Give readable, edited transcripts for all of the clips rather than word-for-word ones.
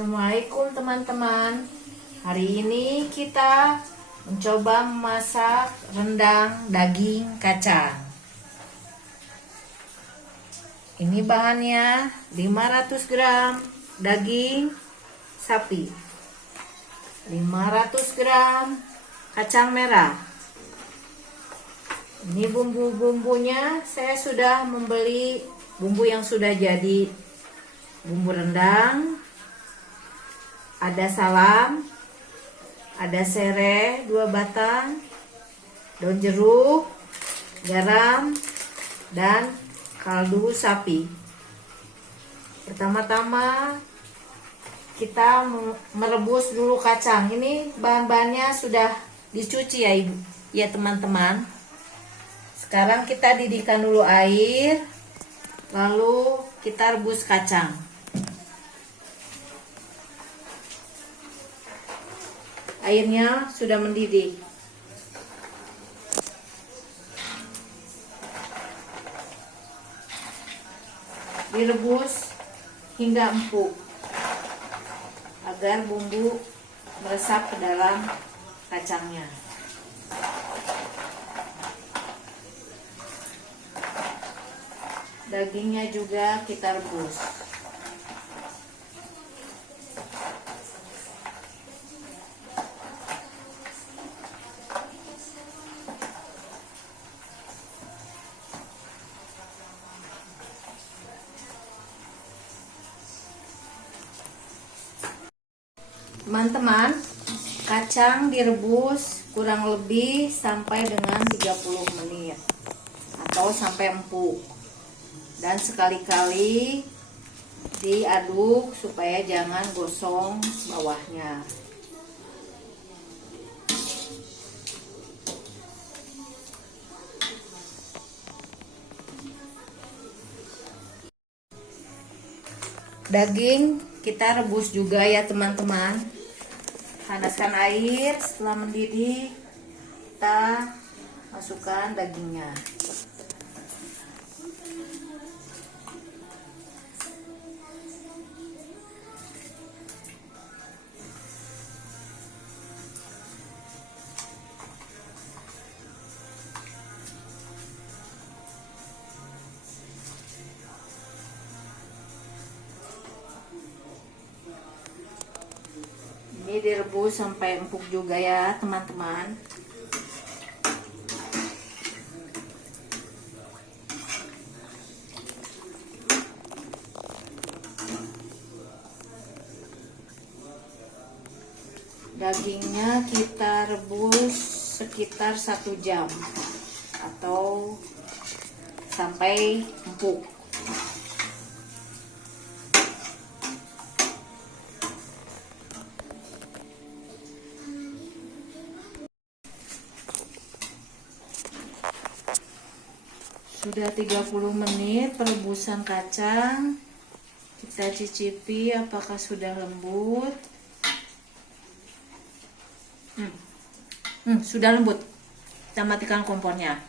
Assalamualaikum teman-teman. Hari ini kita mencoba memasak rendang daging kacang. Ini bahannya 500 gram daging sapi, 500 gram kacang merah. Ini bumbu-bumbunya, saya sudah membeli bumbu yang sudah jadi. Bumbu rendang, ada salam, ada serai 2 batang, daun jeruk, garam, dan kaldu sapi. Pertama-tama kita merebus dulu kacang. Ini bahan-bahannya sudah dicuci ya ibu, ya teman-teman. Sekarang kita didihkan dulu air, lalu kita rebus kacang. Airnya sudah mendidih. Direbus hingga empuk agar bumbu meresap ke dalam kacangnya. Dagingnya juga kita rebus. Teman-teman, kacang direbus kurang lebih sampai dengan 30 menit atau sampai empuk. Dan sekali-kali diaduk supaya jangan gosong bawahnya. Daging kita rebus juga ya teman-teman. Panaskan air, setelah mendidih kita masukkan dagingnya. Ini direbus sampai empuk juga ya teman-teman. Dagingnya kita rebus sekitar 1 jam atau sampai empuk. Sudah 30 menit perebusan kacang. Kita cicipi apakah sudah lembut. Sudah lembut. Kita matikan kompornya.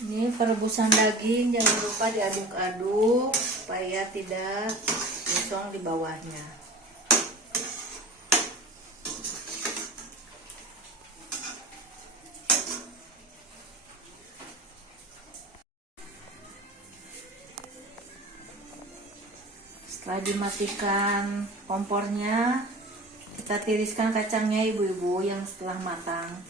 Ini perebusan daging, jangan lupa diaduk-aduk supaya tidak gosong di bawahnya. Setelah dimatikan kompornya, kita tiriskan kacangnya ibu-ibu yang setelah matang.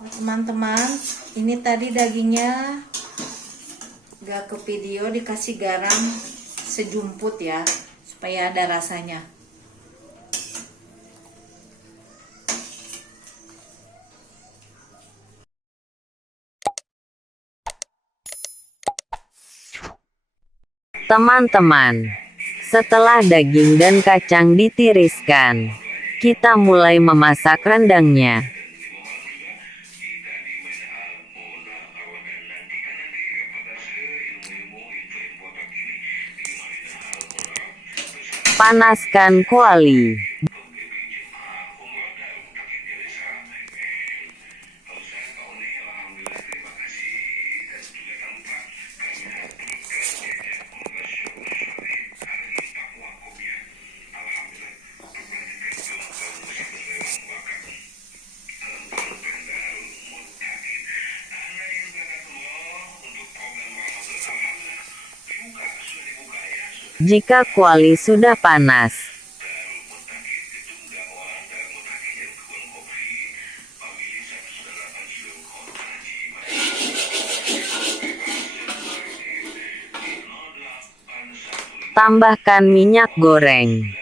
Teman-teman, ini tadi dagingnya gak ke video, dikasih garam sejumput ya, supaya ada rasanya. Teman-teman, setelah daging dan kacang ditiriskan, kita mulai memasak rendangnya. Panaskan kuali. Jika kuali sudah panas, tambahkan minyak goreng.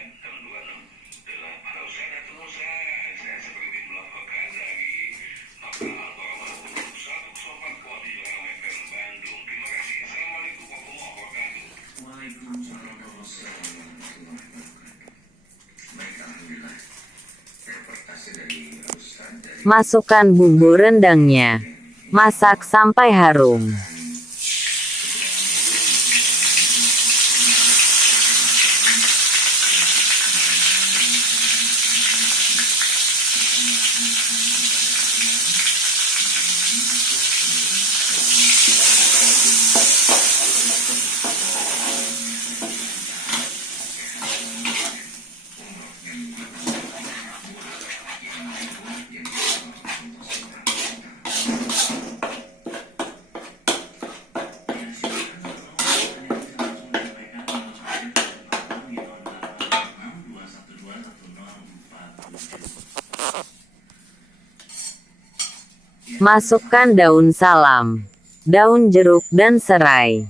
Masukkan bumbu rendangnya. Masak sampai harum. Masukkan daun salam, daun jeruk dan serai.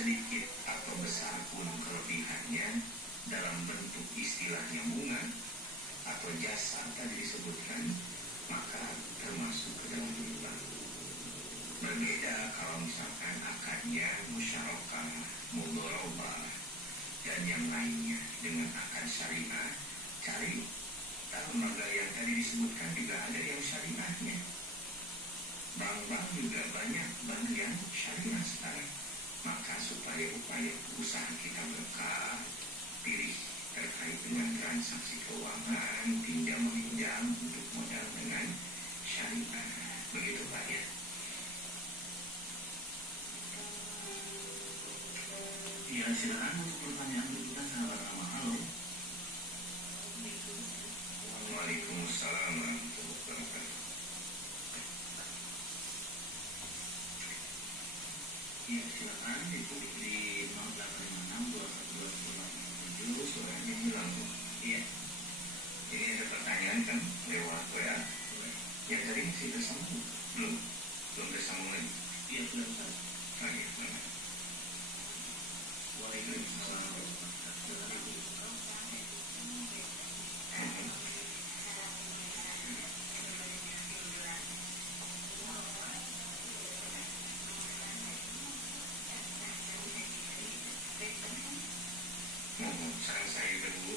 sedikit atau besar pun kelebihannya dalam bentuk istilahnya bunga atau jasa tadi disebutkan, maka termasuk ke dalam riba. Berbeda kalau misalkan akadnya musyarakah, mudharabah, dan yang lainnya dengan akad syariah. Cari lembaga yang tadi disebutkan juga ada yang syariahnya. Bank-bank juga banyak bank yang syariah sekarang. Maka supaya upaya usaha kita berkah, pilih terkait dengan transaksi keuangan, pinjam meminjam untuk modal dengan syariah. Begitu Pak ya. Ya, silakan untuk pertanyaan berikutnya sahabat Rama. Halo. Waalaikumsalam warahmatullahi wabarakatuh. Ya, silakan ditulis di 0856 suaranya hilang. Iya. Ini ada pertanyaan kan lewat WA. Yang tadi masih tersambung? Belum tersambung lagi? Iya, belum. Oh iya, benar. Waalaikumsalam. Saran saya dulu.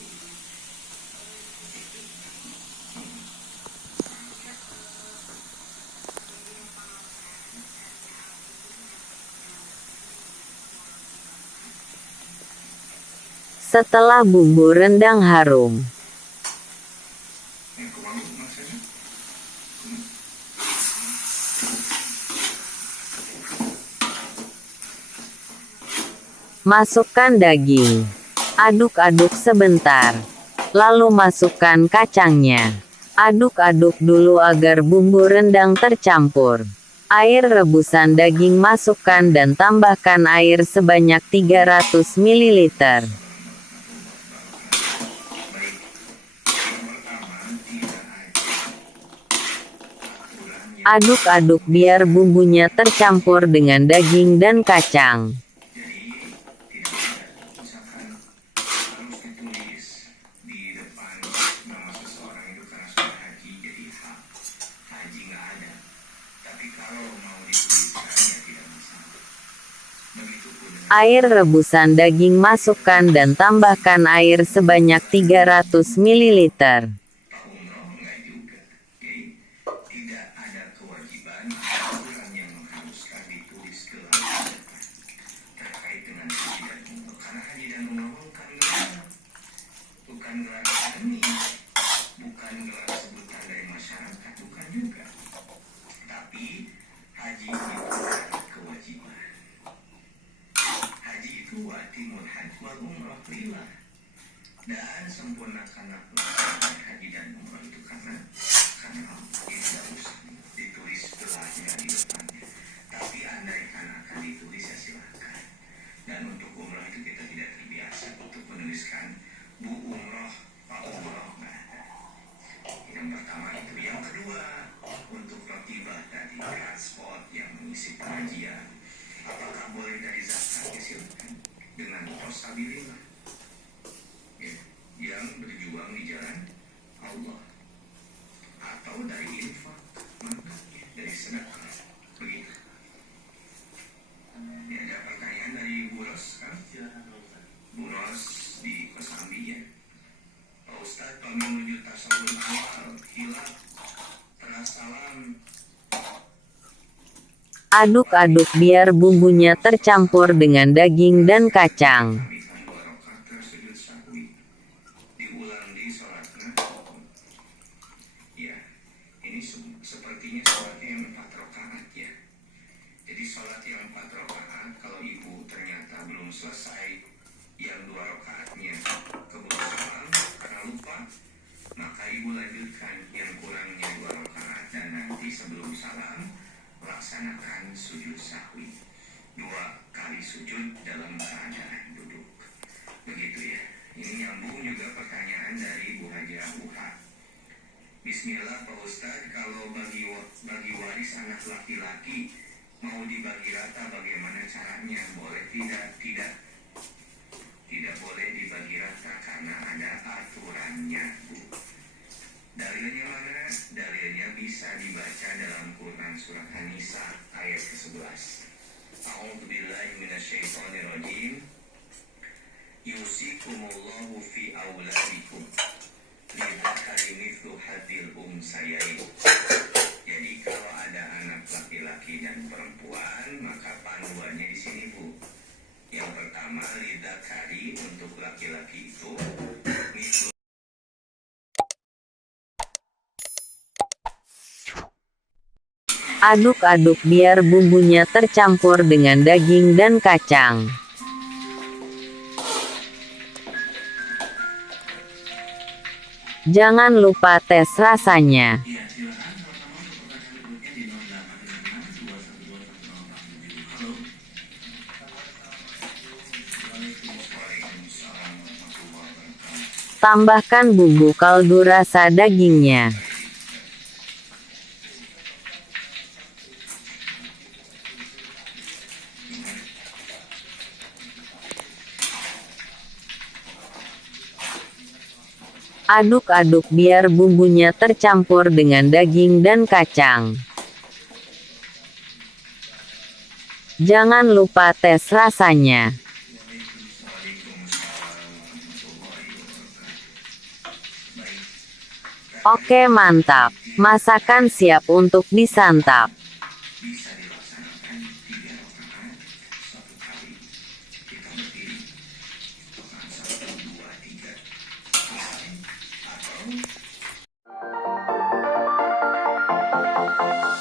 Setelah bumbu rendang harum, Yang kemana maksudnya? masukkan daging. Aduk-aduk sebentar. Lalu masukkan kacangnya. Aduk-aduk dulu agar bumbu rendang tercampur. Air rebusan daging masukkan dan tambahkan air sebanyak 300 ml. Aduk-aduk biar bumbunya tercampur dengan daging dan kacang. Misalkan harus ditulis di depan nama seseorang itu karena sudah haji, jadi haji nggak ada. Tapi kalau mau dituliskan ya tidak masalah. Begitupun dengan Air rebusan daging masukkan dan tambahkan air sebanyak 300 ml. Pak Umroh enggak juga. Jadi tidak ada kewajiban aturan yang mengharuskan ditulis ke depan terkait dengan haji dan umroh. Karena haji dan umroh bukan gelar resmi, bukan gelar sebutan dari masyarakat, bukan juga. Tapi haji itu adalah kewajiban. Haji itu watimul hajj wal umrah lillah. Dan sempurnakanlah pelaksanaan haji dan umrah itu karena Allah. Ini tidak usah ditulis gelarnya di depannya. Tapi andaikan akan ditulis ya silakan. Dan untuk umrah itu kita tidak terbiasa untuk menuliskan Bu Umroh, Pak Umroh. Nah, yang pertama itu. Yang kedua, untuk rotibah tadi, transport yang mengisi pengajian. Apakah boleh dari zakat? Ya silakan. Dengan rosabilillah. Ya, yang berjuang di jalan Allah. Atau dari infak, manfaatnya, dari sedekah. Begitu. Ya, ada pertanyaan dari Bu Ros kan? Bu Ros di Kosambi ya. Pak Ustadz, kalau menuju tasawuf awal, hilaf, terasalam, Aduk-aduk biar bumbunya tercampur dengan daging dan kacang. kamikan 2 rakaat tersujud sahwi. Diulang di sholatnya. Ya, ini sepertinya sholatnya yang 4 rakaat ya. Jadi sholat yang 4 rakaat, kalau ibu ternyata belum selesai yang 2 rakaatnya keburu salam karena lupa, maka ibu lanjutkan yang kurangnya 2 rakaat dan nanti sebelum salam laksanakan sujud sahwi 2 kali sujud dalam keadaan duduk. Begitu ya. Ini nyambung juga pertanyaan dari Bu Hajah Uha. Bismillah Pak Ustadz, kalau bagi waris anak laki-laki mau dibagi rata bagaimana caranya? Boleh tidak? Tidak boleh dibagi rata karena ada aturannya Bu. Dalilnya mana? Dalilnya bisa dibaca dalam Quran surah An-Nisa ayat ke-11. A'udzubillahi minasyaitonirrajim. Yusikumullahu fi auladikum lidzakari mithlu hadzil unsayain. Jadi kalau ada anak laki-laki dan perempuan, maka panduannya di sini, Bu. Yang pertama, lidzakari untuk laki-laki itu mithlu. Aduk-aduk biar bumbunya tercampur dengan daging dan kacang. Jangan lupa tes rasanya. Ya, silakan sama-sama untuk pertanyaan berikutnya di 0856 2121 Halo. Tambahkan bumbu kaldu rasa dagingnya. Aduk-aduk biar bumbunya tercampur dengan daging dan kacang. Jangan lupa tes rasanya. Oke, mantap. Masakan siap untuk disantap. Bisa dilaksanakan 3 rakaat 1 kali. Kita berdiri. Rakaat 1, 2, 3. Selesai. Atau